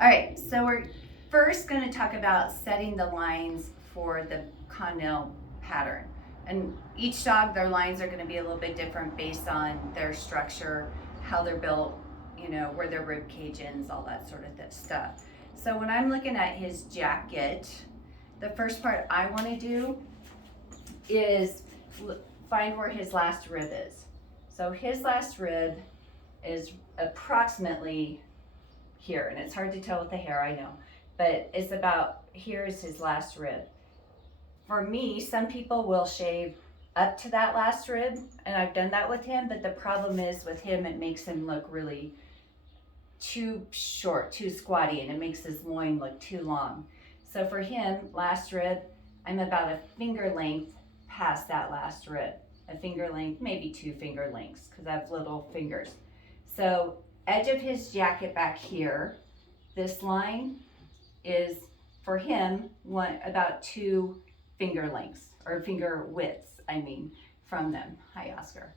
All right, so we're first going to talk about setting the lines for the continental pattern. And each dog, their lines are going to be a little bit different based on their structure, how they're built, you know, where their rib cage ends, all that sort of stuff. So when I'm looking at his jacket, the first part I want to do is find where his last rib is. So his last rib is approximately here, and it's hard to tell with the hair, I know, but it's about here is his last rib. For me, some people will shave up to that last rib, and I've done that with him, but the problem is with him, it makes him look really too short, too squatty, and it makes his loin look too long. So for him, last rib, I'm about a finger length past that last rib. A finger length, maybe 2 finger lengths, because I have little fingers. So edge of his jacket back here, this line is for him about 2 finger lengths, or finger widths, I mean, from them. Hi, Oscar.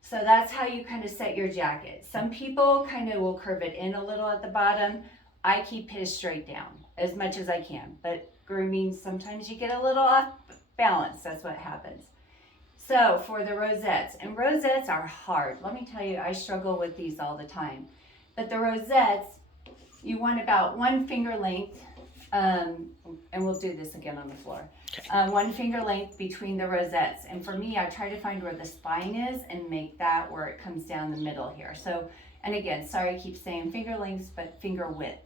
So that's how you kind of set your jacket. Some people kind of will curve it in a little at the bottom. I keep his straight down as much as I can, but grooming, sometimes you get a little off balance. That's what happens. So for the rosettes, and rosettes are hard. Let me tell you, I struggle with these all the time. But the rosettes, you want about 1 finger length, and we'll do this again on the floor. Okay. 1 finger length between the rosettes. And for me, I try to find where the spine is and make that where it comes down the middle here. So, and again, sorry I keep saying finger lengths, but finger width.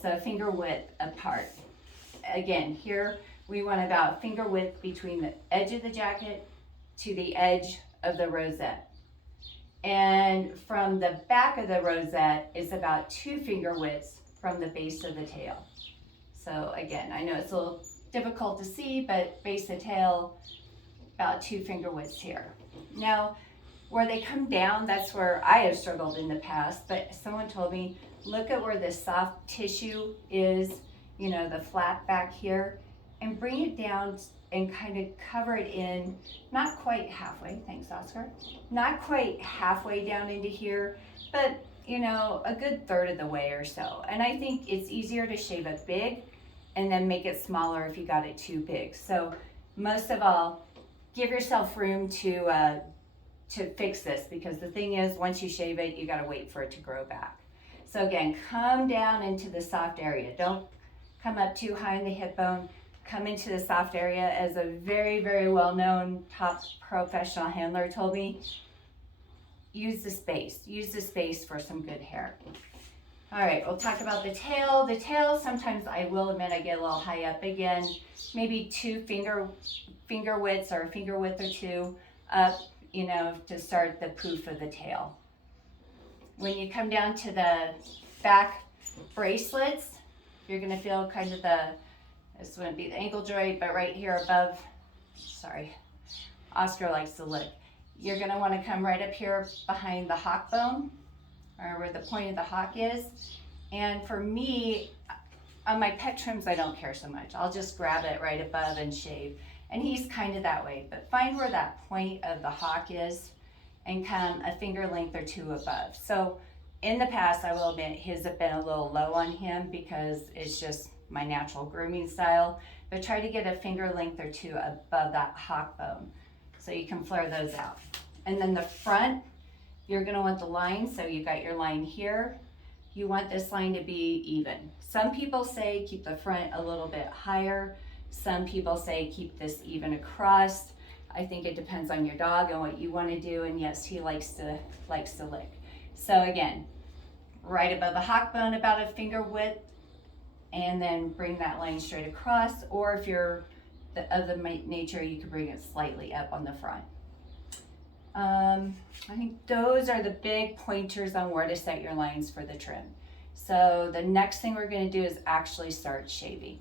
So finger width apart. Again, here we want about finger width between the edge of the jacket to the edge of the rosette. And from the back of the rosette is about 2 finger widths from the base of the tail. So again, I know it's a little difficult to see, but base of tail, about 2 finger widths here. Now, where they come down, that's where I have struggled in the past, but someone told me, look at where the soft tissue is, you know, the flap back here, and bring it down and kind of cover it in, not quite halfway, thanks Oscar, not quite halfway down into here, but you know, a good third of the way or so. And I think it's easier to shave it big and then make it smaller if you got it too big. So most of all, give yourself room to fix this, because the thing is, once you shave it, you gotta wait for it to grow back. So again, come down into the soft area. Don't come up too high in the hip bone. Come into the soft area. As a very, very well-known top professional handler told me, use the space. Use the space for some good hair. All right, we'll talk about the tail. The tail, sometimes I will admit I get a little high up again. Maybe 2 finger widths, or a finger width or 2 up, you know, to start the poof of the tail. When you come down to the back bracelets, you're gonna feel kind of this wouldn't be the ankle joint, but right here above, sorry, Oscar likes to lick. You're gonna wanna come right up here behind the hock bone, or where the point of the hock is. And for me, on my pet trims, I don't care so much. I'll just grab it right above and shave. And he's kind of that way, but find where that point of the hock is and come a finger length or 2 above. So in the past, I will admit, his have been a little low on him because it's just my natural grooming style, but try to get a finger length or 2 above that hock bone so you can flare those out. And then the front, you're gonna want the line, so you got your line here. You want this line to be even. Some people say keep the front a little bit higher. Some people say keep this even across. I think it depends on your dog and what you wanna do, and yes, he likes to lick. So again, right above the hock bone, about a finger width, and then bring that line straight across, or if you're of the nature, you can bring it slightly up on the front. I think those are the big pointers on where to set your lines for the trim. So the next thing we're going to do is actually start shaving.